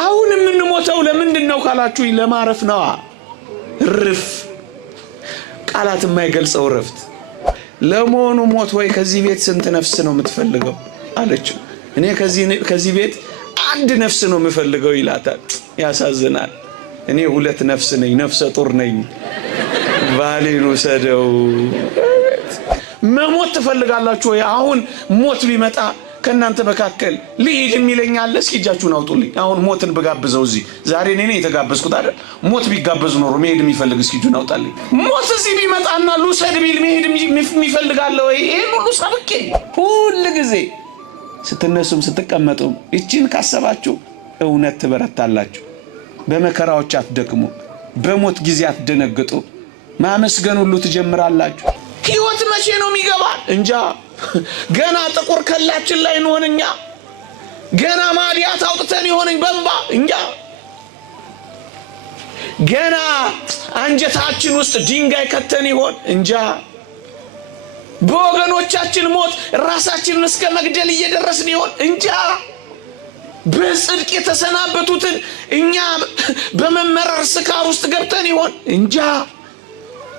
አሁን የምንሞተው ለምንድን ነው ካላችሁ ለማረፍ ነዋ። እርፍ ቃላት የማይገልጸው እረፍት። ለመሆኑ ሞት ወይ ከዚህ ቤት ስንት ነፍስ ነው የምትፈልገው አለችው። እኔ ከዚህ ቤት አንድ ነፍስ ነው የምፈልገው ይላታል። ያሳዝናል። እኔ 2 ነፍስ ነኝ፣ ነፍሰ ጡር ነኝ፣ ባሌን ውሰደው። መሞት ትፈልጋላችሁ ወይ? አሁን ሞት ቢመጣ ከእናንተ መካከል ልሂድ የሚለኝ አለ? እስኪ እጃችሁን አውጡልኝ። አሁን ሞትን ብጋብዘው እዚህ ዛሬ እኔ የተጋበዝኩት አይደል? ሞት ቢጋበዝ ኖሮ መሄድ የሚፈልግ እስኪ እጁን አውጣልኝ። ሞት እዚህ ቢመጣና ልውሰድ ቢል መሄድ የሚፈልጋለ ወይ? ይሄን ሁሉ ሰብኬ ሁሉ ጊዜ ስትነሱም ስትቀመጡም እቺን ካሰባችሁ እውነት ትበረታላችሁ። በመከራዎች አትደክሙ፣ በሞት ጊዜ አትደነግጡ፣ ማመስገን ሁሉ ትጀምራላችሁ። ሕይወት መቼ ነው የሚገባ? እንጃ። ገና ጥቁር ከላችን ላይ እንሆንኛ፣ ገና ማዲያት አውጥተን ይሆንኝ በእንባ እንጃ፣ ገና አንጀታችን ውስጥ ድንጋይ ከተን ይሆን እንጃ። በወገኖቻችን ሞት ራሳችንን እስከ መግደል እየደረስን ይሆን እንጃ። በጽድቅ የተሰናበቱትን እኛ በመመረር ስካር ውስጥ ገብተን ይሆን እንጃ።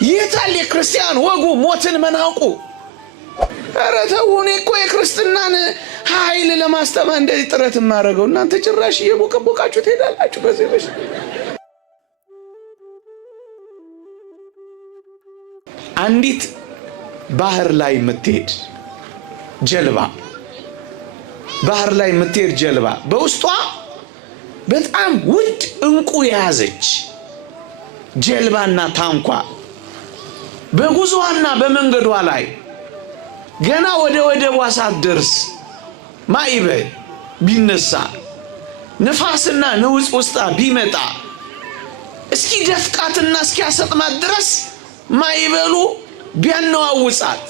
የታል የክርስቲያን ወጉ ሞትን መናቁ? ኧረ ተው። እኔ እኮ የክርስትናን ኃይል ለማስተማር እንደዚህ ጥረት የማደርገው እናንተ ጭራሽ እየቦቀቦቃችሁ ትሄዳላችሁ። በዚህ በሽ አንዲት ባህር ላይ የምትሄድ ጀልባ በውስጧ በጣም ውድ ዕንቁ የያዘች ጀልባና ታንኳ በጉዞዋና በመንገዷ ላይ ገና ወደ ወደቧ ሳትደርስ ማዕበል ቢነሳ ነፋስና ነውጥ ውስጣ ቢመጣ እስኪ ደፍቃትና እስኪ ያሰጥማት ድረስ ማዕበሉ ቢያነዋውጻት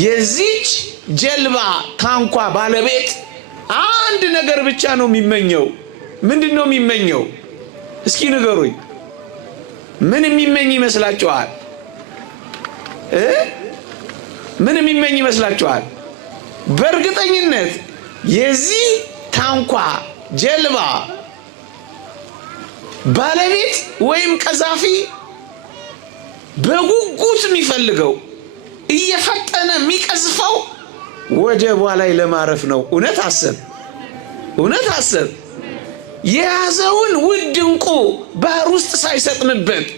የዚች ጀልባ ታንኳ ባለቤት አንድ ነገር ብቻ ነው የሚመኘው። ምንድን ነው የሚመኘው? እስኪ ንገሩኝ። ምን የሚመኝ ይመስላችኋል? ምን የሚመኝ ይመስላችኋል? በእርግጠኝነት የዚህ ታንኳ ጀልባ ባለቤት ወይም ቀዛፊ በጉጉት የሚፈልገው እየፈጠነ የሚቀዝፈው ወደቧ ላይ ለማረፍ ነው። እውነት አሰብ የያዘውን ውድ ዕንቁ ባህር ውስጥ ሳይሰጥምበት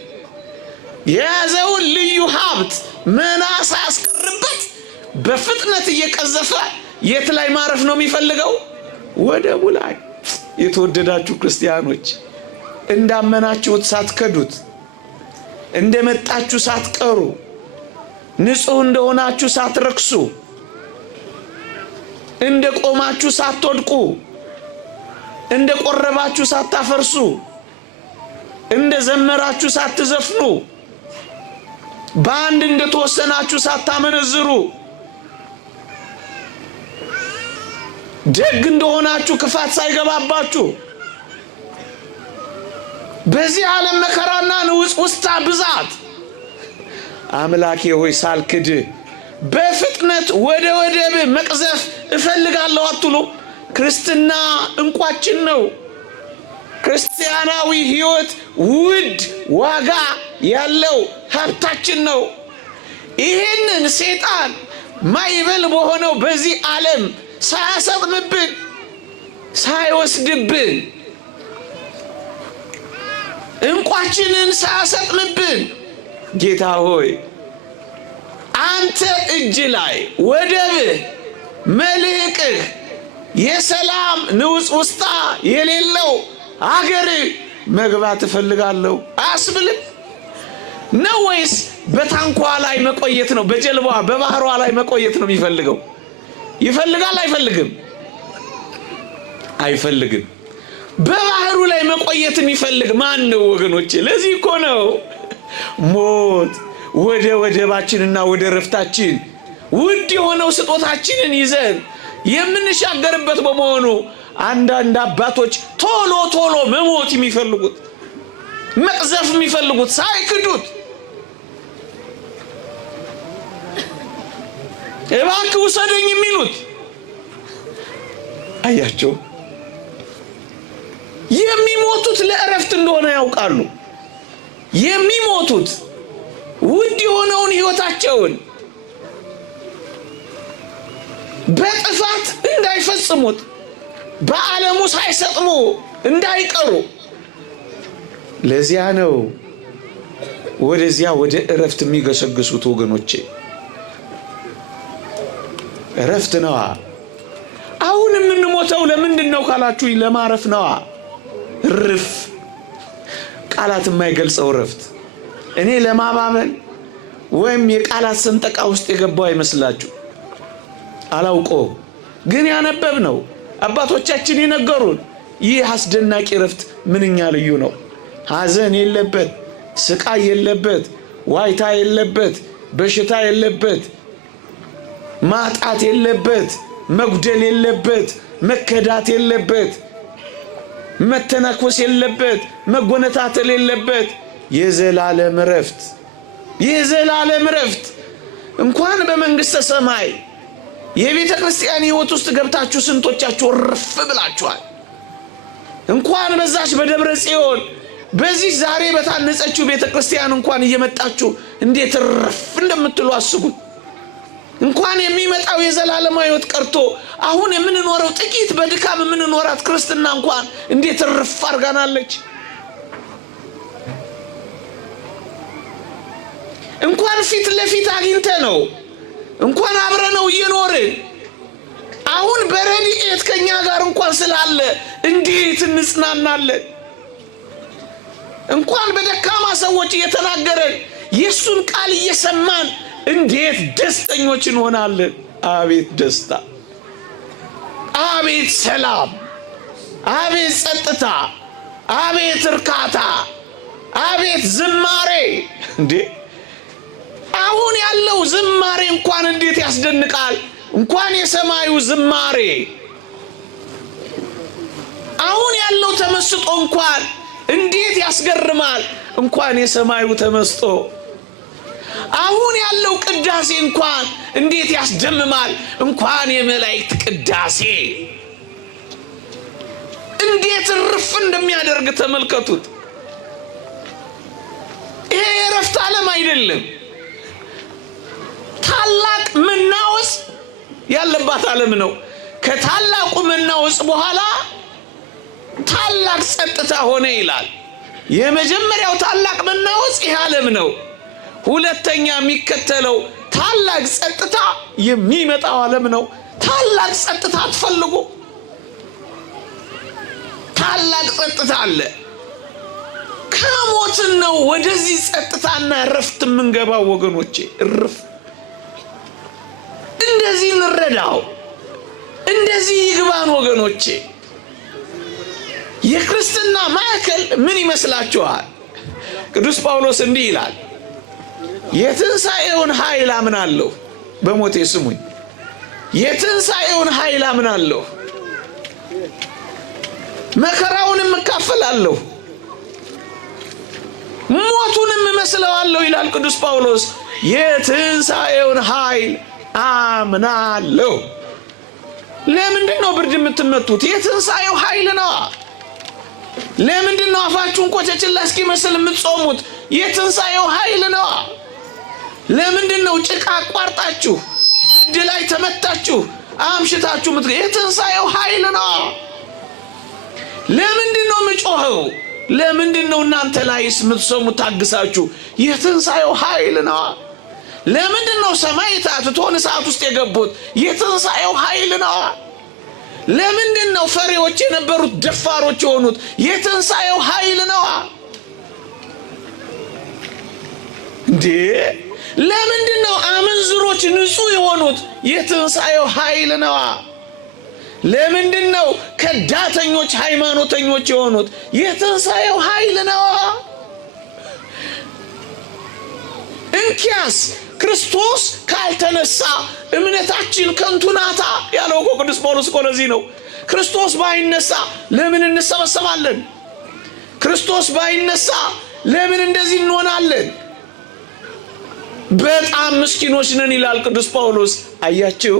የያዘውን ልዩ ሀብት መና ሳያስቀርበት በፍጥነት እየቀዘፈ የት ላይ ማረፍ ነው የሚፈልገው? ወደቡ ላይ። የተወደዳችሁ ክርስቲያኖች እንዳመናችሁት ሳትከዱት፣ እንደመጣችሁ ሳትቀሩ፣ ንጹሕ እንደሆናችሁ ሳትረክሱ፣ እንደ ቆማችሁ ሳትወድቁ፣ እንደ ቆረባችሁ ሳታፈርሱ፣ እንደ ዘመራችሁ ሳትዘፍኑ፣ በአንድ እንደተወሰናችሁ ሳታመነዝሩ፣ ደግ እንደሆናችሁ ክፋት ሳይገባባችሁ በዚህ ዓለም መከራና ውስጣ ብዛት አምላኬ ሆይ ሳልክድ በፍጥነት ወደ ወደብ መቅዘፍ እፈልጋለሁ አትሉ? ክርስትና እንቋችን ነው። ክርስቲያናዊ ሕይወት ውድ ዋጋ ያለው ሀብታችን ነው። ይህንን ሰይጣን ማዕበል በሆነው በዚህ ዓለም ሳያሰጥምብን ሳይወስድብን እንቋችንን ሳያሰጥምብን ጌታ ሆይ አንተ እጅ ላይ ወደብህ መልህቅህ የሰላም ንውጽ ውስጣ የሌለው አገር መግባት እፈልጋለሁ አያስብልም ነው ወይስ በታንኳ ላይ መቆየት ነው? በጀልባዋ በባህሯ ላይ መቆየት ነው የሚፈልገው? ይፈልጋል አይፈልግም? አይፈልግም። በባህሩ ላይ መቆየት የሚፈልግ ማን ነው ወገኖቼ? ለዚህ እኮ ነው ሞት ወደ ወደባችንና ወደ ረፍታችን ውድ የሆነው ስጦታችንን ይዘን የምንሻገርበት በመሆኑ አንዳንድ አባቶች ቶሎ ቶሎ መሞት የሚፈልጉት መቅዘፍ የሚፈልጉት ሳይክዱት እባክህ ውሰደኝ የሚሉት አያቸው። የሚሞቱት ለእረፍት እንደሆነ ያውቃሉ። የሚሞቱት ውድ የሆነውን ሕይወታቸውን በጥፋት እንዳይፈጽሙት በዓለሙ ሳይሰጥሙ እንዳይቀሩ ለዚያ ነው ወደዚያ ወደ እረፍት የሚገሰግሱት ወገኖቼ። እረፍት ነዋ። አሁን የምንሞተው ለምንድን ነው ካላችሁኝ፣ ለማረፍ ነዋ። እርፍ ቃላት የማይገልጸው እረፍት። እኔ ለማባበል ወይም የቃላት ሰንጠቃ ውስጥ የገባው አይመስላችሁ፣ አላውቀውም። ግን ያነበብ ነው አባቶቻችን የነገሩን ይህ አስደናቂ እረፍት ምንኛ ልዩ ነው። ሐዘን የለበት፣ ስቃይ የለበት፣ ዋይታ የለበት፣ በሽታ የለበት፣ ማጣት የለበት፣ መጉደል የለበት፣ መከዳት የለበት፣ መተናኮስ የለበት፣ መጎነታተል የለበት። የዘላለም እረፍት፣ የዘላለም እረፍት። እንኳን በመንግሥተ ሰማይ የቤተ ክርስቲያን ሕይወት ውስጥ ገብታችሁ ስንቶቻችሁ እርፍ ብላችኋል? እንኳን በዛች በደብረ ጽዮን በዚህ ዛሬ በታነጸችው ቤተ ክርስቲያን እንኳን እየመጣችሁ እንዴት እርፍ እንደምትሉ አስቡት። እንኳን የሚመጣው የዘላለማዊ ሕይወት ቀርቶ አሁን የምንኖረው ጥቂት በድካም የምንኖራት ክርስትና እንኳን እንዴት እርፍ አድርጋናለች። እንኳን ፊት ለፊት አግኝተ ነው እንኳን አብረነው እየኖርን አሁን በረድኤት ከኛ ጋር እንኳን ስላለ እንዴት እንጽናናለን። እንኳን በደካማ ሰዎች እየተናገረን የሱን ቃል እየሰማን እንዴት ደስተኞች እንሆናለን። አቤት ደስታ፣ አቤት ሰላም፣ አቤት ጸጥታ፣ አቤት እርካታ፣ አቤት ዝማሬ። እንዴ አሁን ያለው ዝማሬ እንኳን እንዴት ያስደንቃል። እንኳን የሰማዩ ዝማሬ አሁን ያለው ተመስጦ እንኳን እንዴት ያስገርማል። እንኳን የሰማዩ ተመስጦ አሁን ያለው ቅዳሴ እንኳን እንዴት ያስደምማል። እንኳን የመላእክት ቅዳሴ እንዴት እርፍ እንደሚያደርግ ተመልከቱት። ይሄ የእረፍት ዓለም አይደለም፣ ታላቅ መናወጽ ያለባት ዓለም ነው። ከታላቁ መናወጽ በኋላ ታላቅ ጸጥታ ሆነ ይላል። የመጀመሪያው ታላቅ መናወጽ ይህ ዓለም ነው። ሁለተኛ የሚከተለው ታላቅ ጸጥታ የሚመጣው ዓለም ነው። ታላቅ ጸጥታ አትፈልጉ? ታላቅ ጸጥታ አለ። ከሞትን ነው ወደዚህ ጸጥታና እረፍት የምንገባው ወገኖቼ። እረፍ እንደዚህ እንረዳው፣ እንደዚህ ይግባን ወገኖቼ። የክርስትና ማዕከል ምን ይመስላችኋል? ቅዱስ ጳውሎስ እንዲህ ይላል፣ የትንሣኤውን ኃይል አምናለሁ። በሞቴ ስሙኝ፣ የትንሣኤውን ኃይል አምናለሁ፣ መከራውንም እካፈላለሁ፣ ሞቱንም እመስለዋለሁ ይላል ቅዱስ ጳውሎስ። የትንሣኤውን ኃይል አምናለሁ። ለምንድን ነው ብርድ የምትመቱት? የትንሣኤው ኃይል ነው። ለምንድን ነው አፋችሁን ቆጨጭላ እስኪመስል የምትጾሙት? የትንሣኤው ኃይል ነው። ለምንድን ነው ጭቃ አቋርጣችሁ ብርድ ላይ ተመታችሁ አምሽታችሁ የትንሣኤው ኃይል ነው። ለምንድን ነው የምጮኸው? ለምንድን ነው እናንተ ላይስ የምትሰሙት ታግሳችሁ? የትንሣኤው ኃይል ነው። ለምንድን ነው ሰማዕታት እቶነ እሳት ውስጥ የገቡት? የትንሣኤው ኃይል ነው። ለምንድን ነው ፈሪዎች የነበሩት ደፋሮች የሆኑት? የትንሣኤው ኃይል ነው። እንዴ ለምንድን ነው አመንዝሮች ንጹህ የሆኑት? የትንሣኤው ኃይል ነው። ለምንድን ነው ከዳተኞች ሃይማኖተኞች የሆኑት? የትንሣኤው ኃይል ነው። እንኪያስ ክርስቶስ ካልተነሳ እምነታችን ከንቱ ናታ ያለው ቅዱስ ጳውሎስ እኮ ለዚህ ነው። ክርስቶስ ባይነሳ ለምን እንሰበሰባለን? ክርስቶስ ባይነሳ ለምን እንደዚህ እንሆናለን? በጣም ምስኪኖች ነን ይላል ቅዱስ ጳውሎስ። አያችሁ፣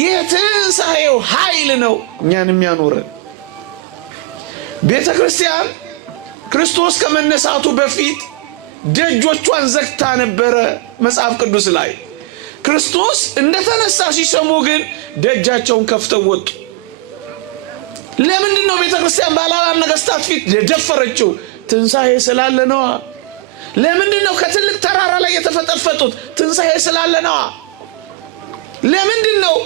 የትንሣኤው ኃይል ነው እኛን የሚያኖረን። ቤተ ክርስቲያን ክርስቶስ ከመነሳቱ በፊት ደጆቿን ዘግታ ነበረ። መጽሐፍ ቅዱስ ላይ ክርስቶስ እንደተነሳ ሲሰሙ ግን ደጃቸውን ከፍተው ወጡ። ለምንድን ነው ቤተ ክርስቲያን ባላውያን ነገስታት ፊት ደፈረችው? ትንሣኤ ስላለ ነዋ። ለምንድን ነው ከትልቅ ተራራ ላይ የተፈጠፈጡት? ትንሣኤ ስላለ ነዋ። ለምንድን ነው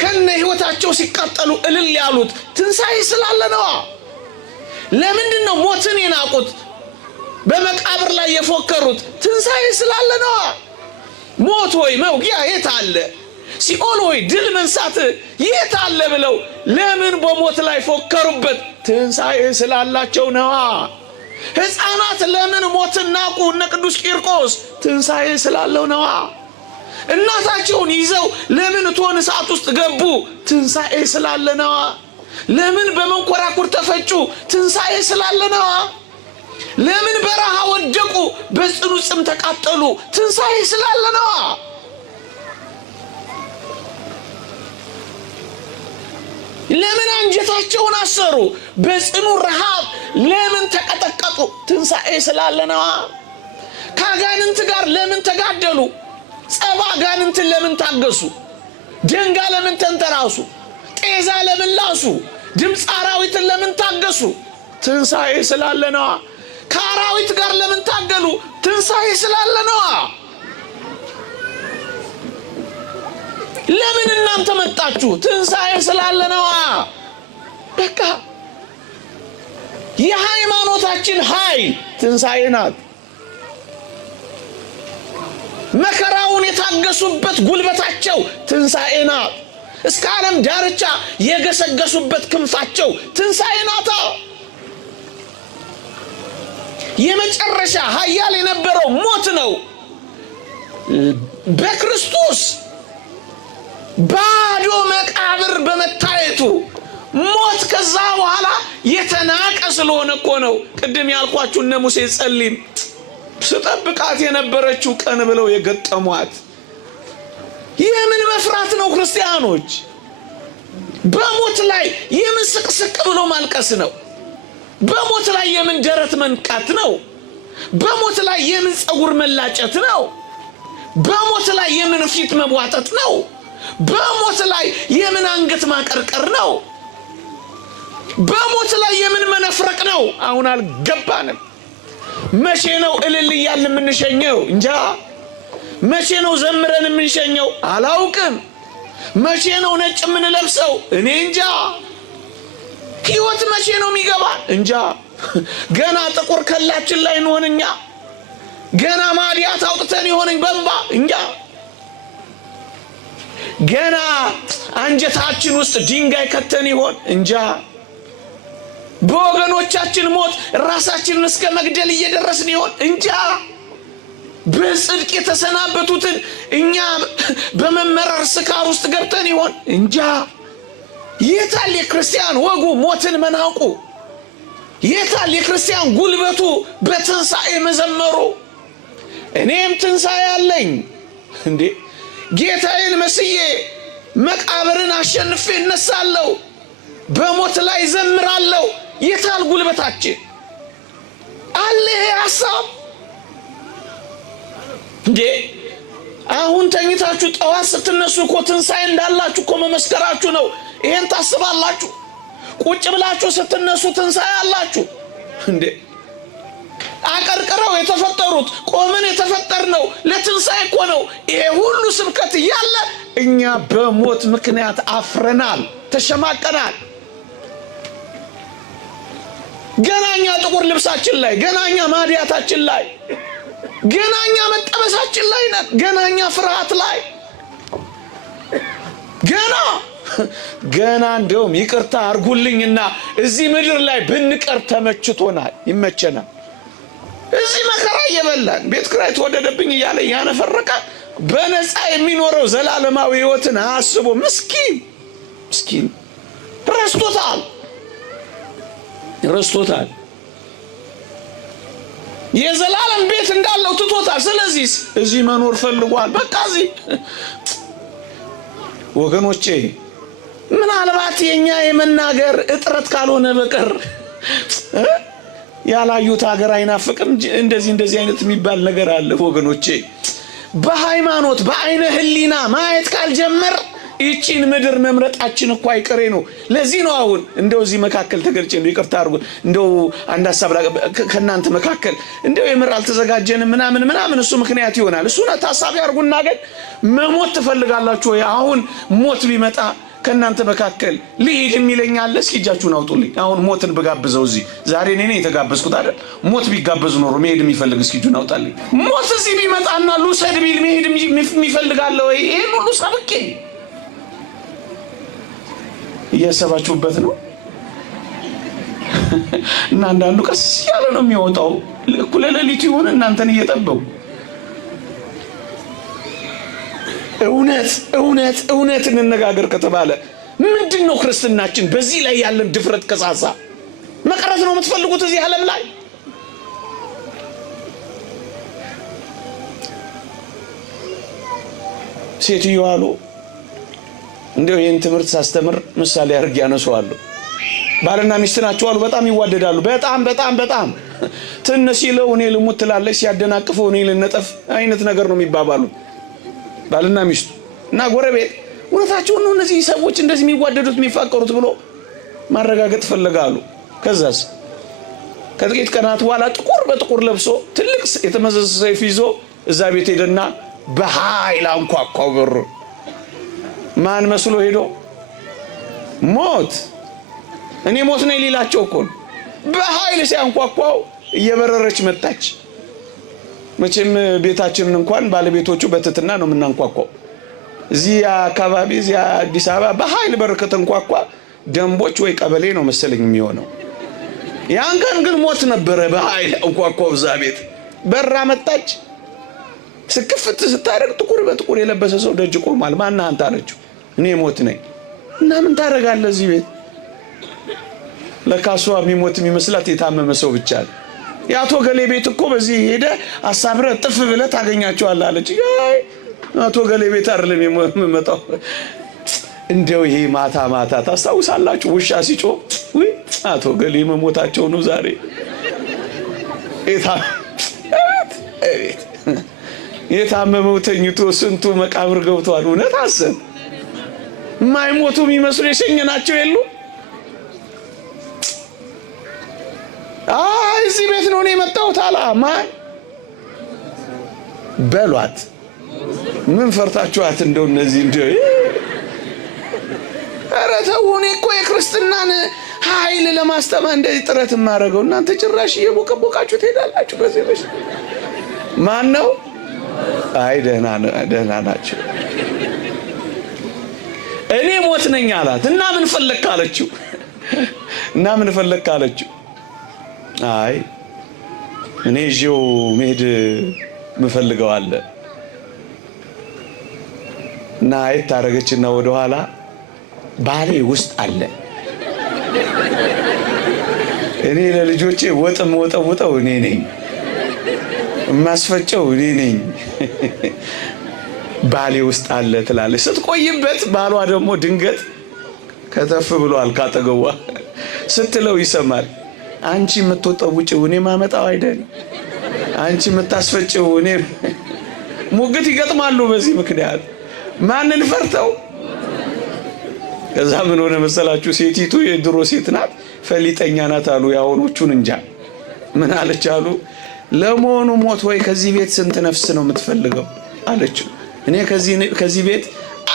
ከነ ህይወታቸው ሲቃጠሉ እልል ያሉት? ትንሣኤ ስላለ ነዋ። ለምንድን ነው ሞትን የናቁት በመቃብር ላይ የፎከሩት? ትንሣኤ ስላለ ነዋ። ሞት ሆይ መውጊያ የት አለ? ሲኦል ሆይ ድል መንሳት የት አለ ብለው ለምን በሞት ላይ ፎከሩበት? ትንሣኤ ስላላቸው ነዋ። ሕፃናት ለምን ሞትን ናቁ? እነ ቅዱስ ቂርቆስ ትንሣኤ ስላለው ነዋ። እናታቸውን ይዘው ለምን እቶን እሳት ውስጥ ገቡ? ትንሣኤ ስላለ ነዋ። ለምን በመንኮራኩር ተፈጩ? ትንሣኤ ስላለ ነዋ። ለምን በረሃ ወደቁ? በጽኑ ጽም ተቃጠሉ? ትንሣኤ ስላለ ነዋ። ለምን አንጀታቸውን አሰሩ? በጽኑ ረሃብ ለምን ተቀጠቀጡ? ትንሣኤ ስላለ ነዋ። ከአጋንንት ጋር ለምን ተጋደሉ? ጸባ አጋንንትን ለምን ታገሱ? ደንጋ ለምን ተንተራሱ? ጤዛ ለምን ላሱ? ድምፅ አራዊትን ለምን ታገሱ? ትንሣኤ ስላለ ነዋ። ከአራዊት ጋር ለምን ታገሉ? ትንሣኤ ስላለ ነዋ። ለምን እናንተ መጣችሁ? ትንሣኤ ስላለ ነዋ። በቃ የሃይማኖታችን ኃይል ትንሣኤ ናት። መከራውን የታገሱበት ጉልበታቸው ትንሣኤ ናት። እስከ ዓለም ዳርቻ የገሰገሱበት ክንፋቸው ትንሣኤ ናታ። የመጨረሻ ኃያል የነበረው ሞት ነው። በክርስቶስ ባዶ መቃብር በመታየቱ ሞት ከዛ በኋላ የተናቀ ስለሆነ እኮ ነው። ቅድም ያልኳችሁ እነ ሙሴ ጸሊም ስጠብቃት የነበረችው ቀን ብለው የገጠሟት። የምን መፍራት ነው ክርስቲያኖች? በሞት ላይ የምን ስቅስቅ ብሎ ማልቀስ ነው? በሞት ላይ የምን ደረት መንቃት ነው? በሞት ላይ የምን ፀጉር መላጨት ነው? በሞት ላይ የምን ፊት መቧጠጥ ነው? በሞት ላይ የምን አንገት ማቀርቀር ነው? በሞት ላይ የምን መነፍረቅ ነው? አሁን አልገባንም። መቼ ነው እልል እያልን የምንሸኘው? እንጃ። መቼ ነው ዘምረን የምንሸኘው? አላውቅም። መቼ ነው ነጭ የምንለብሰው? እኔ እንጃ። ሕይወት መቼ ነው የሚገባ? እንጃ። ገና ጥቁር ከላችን ላይ እንሆን እኛ? ገና ማዲያት አውጥተን ይሆንኝ በንባ? እንጃ። ገና አንጀታችን ውስጥ ድንጋይ ከተን ይሆን? እንጃ። በወገኖቻችን ሞት ራሳችንን እስከ መግደል እየደረስን ይሆን? እንጃ። በጽድቅ የተሰናበቱትን እኛ በመመረር ስካር ውስጥ ገብተን ይሆን? እንጃ። የታል የክርስቲያን ወጉ ሞትን መናቁ? የታል የክርስቲያን ጉልበቱ በትንሣኤ መዘመሩ? እኔም ትንሣኤ አለኝ እንዴ! ጌታዬን መስዬ መቃብርን አሸንፌ እነሳለሁ፣ በሞት ላይ ዘምራለሁ። የታል ጉልበታችን? አለ ይሄ ሐሳብ እንዴ? አሁን ተኝታችሁ ጠዋት ስትነሱ እኮ ትንሣኤ እንዳላችሁ እኮ መመስከራችሁ ነው። ይሄን ታስባላችሁ? ቁጭ ብላችሁ ስትነሱ ትንሣኤ አላችሁ እንዴ? አቀርቅረው የተፈጠሩት ቆመን የተፈጠርነው ለትንሣኤ እኮ ነው። ይሄ ሁሉ ስብከት እያለ እኛ በሞት ምክንያት አፍረናል፣ ተሸማቀናል። ገናኛ ጥቁር ልብሳችን ላይ፣ ገናኛ ማዲያታችን ላይ፣ ገናኛ መጠበሳችን ላይ ነን። ገናኛ ፍርሃት ላይ ገና እንደውም ይቅርታ አርጉልኝና እዚህ ምድር ላይ ብንቀር ተመችቶናል፣ ይመቸናል። እዚህ መከራ እየበላን ቤት ኪራይ ተወደደብኝ እያለ ያነፈረቀ በነፃ የሚኖረው ዘላለማዊ ሕይወትን አስቦ ምስኪን ረስቶታል። የዘላለም ቤት እንዳለው ትቶታል። ስለዚህ እዚህ መኖር ፈልጓል። በቃ እዚህ ወገኖቼ፣ ምናልባት የኛ የመናገር እጥረት ካልሆነ በቀር ያላዩት ሀገር አይናፍቅም። እንደዚህ አይነት የሚባል ነገር አለ ወገኖቼ። በሃይማኖት በአይነ ህሊና ማየት ካልጀመር ይቺን ምድር መምረጣችን እኮ አይቀሬ ነው። ለዚህ ነው አሁን እንደው እዚህ መካከል ተገልጬ ነው ይቅርታ አድርጉ እንደው አንድ ሐሳብ ከእናንተ መካከል እንደው የምር አልተዘጋጀንም ምናምን እሱ ምክንያት ይሆናል። እሱን ታሳቢ አድርጉና ግን መሞት ትፈልጋላችሁ ወይ? አሁን ሞት ቢመጣ ከእናንተ መካከል ልሂድ የሚለኝ አለ? እስኪ እጃችሁን አውጡልኝ። አሁን ሞትን ብጋብዘው እዚህ ዛሬ እኔ የተጋበዝኩት አይደል? ሞት ቢጋበዝ ኖሮ መሄድ የሚፈልግ እስኪ እጁን አውጣልኝ። ሞት እዚህ ቢመጣና ልውሰድ ቢል መሄድ የሚፈልጋለ ወይ? ይሄን ሁሉ ሰብኬ እያሰባችሁበት ነው። እና አንዳንዱ ቀስ ያለ ነው የሚወጣው። እኩለ ሌሊቱ ይሆን እናንተን እየጠበቁ እውነት እንነጋገር ከተባለ ምንድነው ክርስትናችን? በዚህ ላይ ያለን ድፍረት ከሳሳ መቅረት ነው የምትፈልጉት እዚህ ዓለም ላይ? ሴትዮዋ አሉ እንደው ይህን ትምህርት ሳስተምር ምሳሌ አድርጌ ያነሳዋለሁ። ባልና ሚስት ናቸው አሉ። በጣም ይዋደዳሉ። በጣም ትንሽ ሲለው እኔ ልሙት ትላለች፣ ሲያደናቅፈው እኔ ልነጠፍ አይነት ነገር ነው የሚባባሉ ባልና ሚስቱ እና ጎረቤት እውነታቸውን ነው እነዚህ ሰዎች እንደዚህ የሚዋደዱት የሚፋቀሩት ብሎ ማረጋገጥ ፈለጋሉ። ከዛስ ከጥቂት ቀናት በኋላ ጥቁር በጥቁር ለብሶ ትልቅ የተመዘዘ ሰይፍ ይዞ እዛ ቤት ሄደና በኃይል አንኳኳው በሩ። ማን መስሎ ሄዶ? ሞት። እኔ ሞት ነኝ ሊላቸው እኮ ነው። በኃይል ሲያንኳኳው እየበረረች መጣች። መቼም ቤታችንን እንኳን ባለቤቶቹ በትትና ነው የምናንኳኳው። እዚህ አካባቢ እዚህ አዲስ አበባ በኃይል በር ከተንኳኳ ደንቦች ወይ ቀበሌ ነው መሰለኝ የሚሆነው። ያን ቀን ግን ሞት ነበረ። በኃይል አንኳኳው። እዛ ቤት በራ መጣች። ስክፍት ስታደርግ ጥቁር በጥቁር የለበሰ ሰው ደጅ ቆሟል። ማን አንተ አለችው። እኔ ሞት ነኝ። እና ምን ታደርጋለህ እዚህ ቤት? ለካሷ የሚሞት የሚመስላት የታመመ ሰው ብቻ ነው። የአቶ ገሌ ቤት እኮ በዚህ ሄደ አሳብረ ጥፍ ብለህ ታገኛቸዋለህ አለች። አቶ ገሌ ቤት አይደለም የምመጣው። እንደው ይሄ ማታ ታስታውሳላችሁ? ውሻ ሲጮህ ወይ አቶ ገሌ መሞታቸው ነው ዛሬ። የታመመው ተኝቶ ስንቱ መቃብር ገብቷል። እውነት አሰን የማይሞቱ የሚመስሉ የሸኘናቸው የሉ። እዚህ ቤት ነው እኔ የመጣሁት አላ ማን በሏት። ምን ፈርታችኋት እንደው እነዚህ እንደው ኧረ ተው። እኔ እኮ የክርስትናን ኃይል ለማስተማር እንደዚህ ጥረት የማደርገው እናንተ ጭራሽ እየቦቀቦቃችሁ ትሄዳላችሁ። በዚህ በሽ ማን ነው? አይ ደህና ናቸው። እኔ ሞት ነኝ አላት። እና ምን ፈለክ አለችው። አይ እኔ ይዤው መሄድ ምፈልገው አለ። እና አይት ታረገችና ወደ ኋላ ባሌ ውስጥ አለ። እኔ ለልጆቼ ወጠው እኔ ነኝ፣ የማስፈጨው እኔ ነኝ። ባሌ ውስጥ አለ ትላለች። ስትቆይበት ባሏ ደግሞ ድንገት ከተፍ ብሏል ካጠገቧ። ስትለው ይሰማል። አንቺ የምትወጣው እኔ ማመጣው አይደል? አንቺ የምታስፈጭው እኔ። ሙግት ይገጥማሉ በዚህ ምክንያት። ማንን ፈርተው? ከዛ ምን ሆነ መሰላችሁ? ሴቲቱ የድሮ ሴት ናት፣ ፈሊጠኛ ናት አሉ። ያሁኖቹን እንጃ ምን አለች አሉ። ለመሆኑ ሞት ወይ ከዚህ ቤት ስንት ነፍስ ነው የምትፈልገው አለችው። እኔ ከዚህ ቤት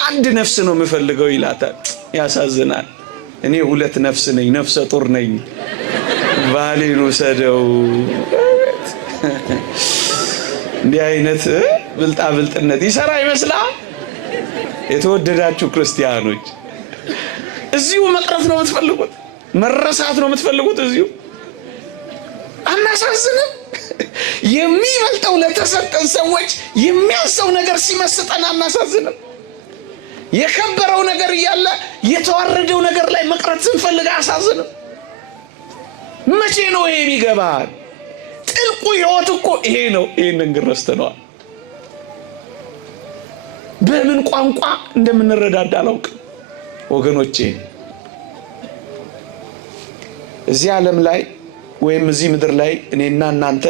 አንድ ነፍስ ነው የምፈልገው ይላታል። ያሳዝናል። እኔ 2 ነፍስ ነኝ፣ ነፍሰ ጡር ነኝ። ባሌን ውሰደው። እንዲህ አይነት ብልጣብልጥነት ይሰራ ይመስላል። የተወደዳችሁ ክርስቲያኖች እዚሁ መቅረት ነው የምትፈልጉት? መረሳት ነው የምትፈልጉት? እዚሁ አናሳዝንም? የሚበልጠው ለተሰጠን ሰዎች የሚያንሰው ነገር ሲመስጠን አናሳዝንም? የከበረው ነገር እያለ የተዋረደው ነገር ላይ መቅረት ስንፈልግ አያሳዝንም? መቼ ነው ይሄ የሚገባል? ጥልቁ ሕይወት እኮ ይሄ ነው። ይሄንን ግን ረስተነዋል። በምን ቋንቋ እንደምንረዳዳ አላውቅም ወገኖቼ። እዚህ ዓለም ላይ ወይም እዚህ ምድር ላይ እኔና እናንተ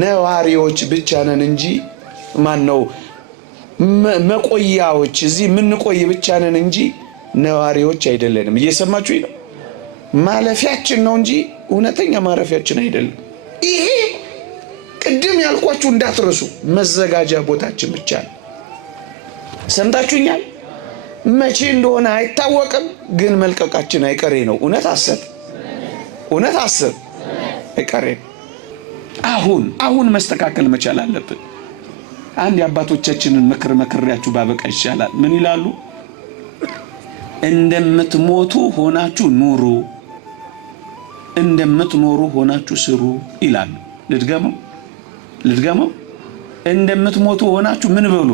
ነዋሪዎች ብቻ ነን እንጂ ማነው መቆያዎች፣ እዚህ የምንቆይ ብቻ ነን እንጂ ነዋሪዎች አይደለንም። እየሰማችሁኝ ነው? ማለፊያችን ነው እንጂ እውነተኛ ማረፊያችን አይደለም። ይሄ ቅድም ያልኳችሁ እንዳትረሱ፣ መዘጋጃ ቦታችን ብቻ ነው። ሰምታችሁኛል? መቼ እንደሆነ አይታወቅም፣ ግን መልቀቃችን አይቀሬ ነው። እውነት ሐሰት አይቀሬ ነው። አሁን መስተካከል መቻል አለብን። አንድ የአባቶቻችንን ምክር መክሬያችሁ ባበቃ ይሻላል። ምን ይላሉ? እንደምትሞቱ ሆናችሁ ኑሩ፣ እንደምትኖሩ ሆናችሁ ስሩ ይላሉ። ልድገመው። እንደምትሞቱ ሆናችሁ ምን በሉ?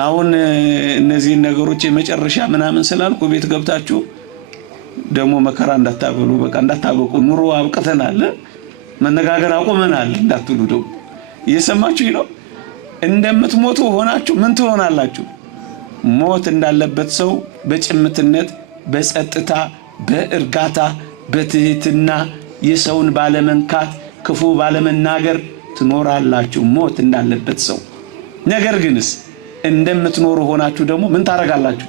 አሁን እነዚህን ነገሮች የመጨረሻ ምናምን ስላልኩ ቤት ገብታችሁ ደግሞ መከራ እንዳታበሉ፣ በቃ እንዳታበቁ፣ ኑሮ አብቅተናል፣ መነጋገር አቁመናል እንዳትሉ ደግሞ እየሰማችሁ ነው። እንደምትሞቱ ሆናችሁ ምን ትሆናላችሁ? ሞት እንዳለበት ሰው በጭምትነት፣ በጸጥታ፣ በእርጋታ፣ በትህትና የሰውን ባለመንካት፣ ክፉ ባለመናገር ትኖራላችሁ ሞት እንዳለበት ሰው። ነገር ግንስ እንደምትኖሩ ሆናችሁ ደግሞ ምን ታረጋላችሁ?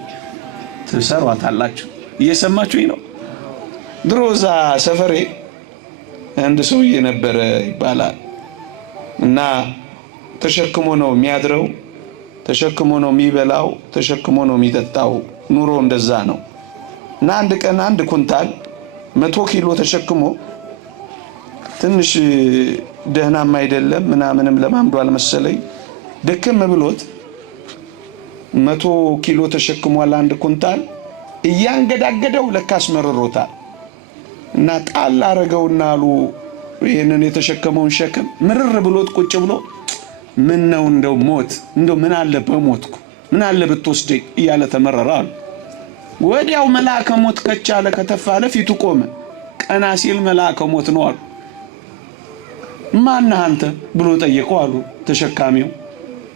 ትሰሯታላችሁ። እየሰማችሁ ነው። ድሮ እዛ ሰፈሬ አንድ ሰውዬ ነበረ ይባላል እና ተሸክሞ ነው የሚያድረው፣ ተሸክሞ ነው የሚበላው፣ ተሸክሞ ነው የሚጠጣው። ኑሮ እንደዛ ነው። እና አንድ ቀን 1 ኩንታል 100 ኪሎ ተሸክሞ ትንሽ ደህናም አይደለም ምናምንም ለማምዷል መሰለኝ ደከም ብሎት 100 ኪሎ ተሸክሟል። 1 ኩንታል እያንገዳገደው ለካስ መረሮታል። እና ጣል አረገውና አሉ ይሄንን የተሸከመውን ሸክም ምርር ብሎት ቁጭ ብሎ ምን ነው እንደው ሞት እንደው ምን አለ በሞትኩ ምን አለ ብትወስደኝ እያለ ተመረረ አሉ። ወዲያው መልአከ ሞት ከቻለ ከተፋለ ፊቱ ቆመ። ቀና ሲል መልአከ ሞት ነው አሉ። ማን አንተ ብሎ ጠየቀው አሉ ተሸካሚው።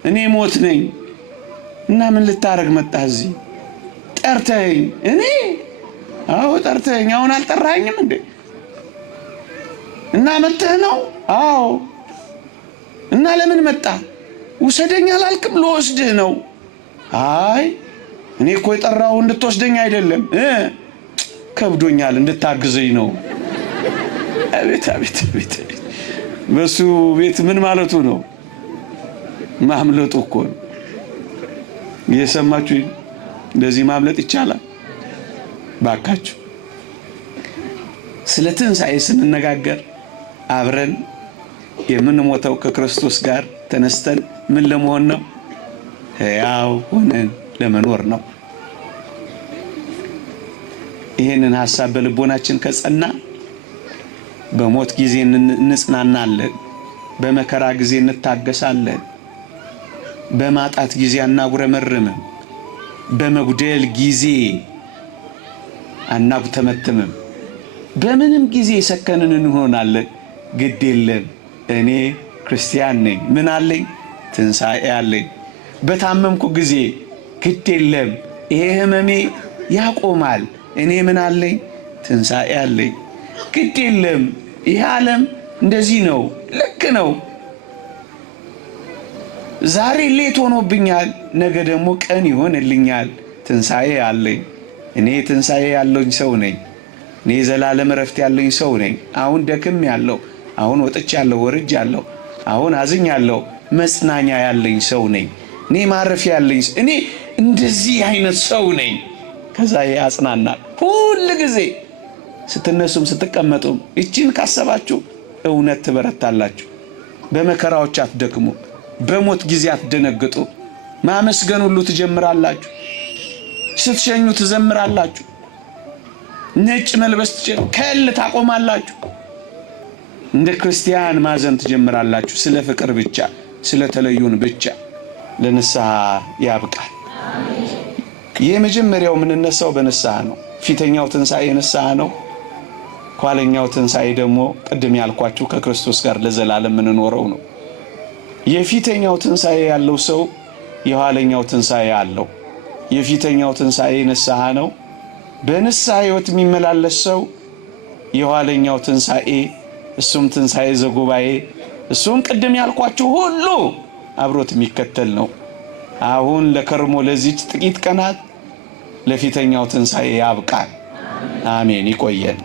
እኔ ሞት ነኝ። እና ምን ልታረግ መጣህ እዚህ? ጠርተኸኝ? እኔ አዎ ጠርተኸኝ። አሁን አልጠራኸኝም እንዴ? እና መጥተህ ነው? አዎ። እና ለምን መጣ? ውሰደኝ አላልክም? ልወስድህ ነው። አይ እኔ እኮ የጠራሁ እንድትወስደኝ አይደለም፣ ከብዶኛል እንድታግዘኝ ነው። አቤት በሱ ቤት ምን ማለቱ ነው? ማምለጡ እኮ ነው። እየሰማችሁ እንደዚህ ማምለጥ ይቻላል? ባካችሁ ስለ ትንሣኤ ስንነጋገር አብረን የምንሞተው ከክርስቶስ ጋር ተነስተን ምን ለመሆን ነው? ሕያው ሆነን ለመኖር ነው። ይህንን ሐሳብ በልቦናችን ከጸና በሞት ጊዜ እንጽናናለን፣ በመከራ ጊዜ እንታገሳለን፣ በማጣት ጊዜ አናጉረመርምም፣ በመጉደል ጊዜ አናጉተመትምም፣ በምንም ጊዜ የሰከንን እንሆናለን። ግድ የለም እኔ ክርስቲያን ነኝ፣ ምን አለኝ? ትንሣኤ አለኝ። በታመምኩ ጊዜ ግድ የለም ይሄ ህመሜ ያቆማል፣ እኔ ምን አለኝ? ትንሣኤ አለኝ። ግድ የለም ይሄ ዓለም እንደዚህ ነው፣ ልክ ነው። ዛሬ ሌት ሆኖብኛል፣ ነገ ደግሞ ቀን ይሆንልኛል። ትንሣኤ አለኝ። እኔ ትንሣኤ ያለኝ ሰው ነኝ። እኔ ዘላለም እረፍት ያለኝ ሰው ነኝ። አሁን ደክም ያለው፣ አሁን ወጥቻለሁ፣ ወርጃለሁ፣ አሁን አዝኛለሁ፣ መጽናኛ ያለኝ ሰው ነኝ። እኔ ማረፊያ ያለኝ፣ እኔ እንደዚህ አይነት ሰው ነኝ። ከዛ ያጽናናል። ሁሉ ጊዜ ስትነሱም ስትቀመጡም እቺን ካሰባችሁ እውነት ትበረታላችሁ። በመከራዎች አትደክሙ፣ በሞት ጊዜ አትደነግጡ። ማመስገን ሁሉ ትጀምራላችሁ። ስትሸኙ ትዘምራላችሁ። ነጭ መልበስ ከል ታቆማላችሁ። እንደ ክርስቲያን ማዘን ትጀምራላችሁ። ስለ ፍቅር ብቻ፣ ስለ ተለዩን ብቻ። ለንስሐ ያብቃል። የመጀመሪያው የምንነሳው በንስሐ ነው። ፊተኛው ትንሣኤ ንስሐ ነው። ኋለኛው ትንሣኤ ደግሞ ቅድም ያልኳችሁ ከክርስቶስ ጋር ለዘላለም የምንኖረው ነው። የፊተኛው ትንሣኤ ያለው ሰው የኋለኛው ትንሣኤ አለው። የፊተኛው ትንሣኤ ንስሐ ነው። በንስሐ ሕይወት የሚመላለስ ሰው የኋለኛው ትንሣኤ እሱም ትንሣኤ ዘጉባኤ እሱም ቅድም ያልኳችሁ ሁሉ አብሮት የሚከተል ነው። አሁን ለከርሞ ለዚች ጥቂት ቀናት ለፊተኛው ትንሣኤ ያብቃል። አሜን። ይቆየን።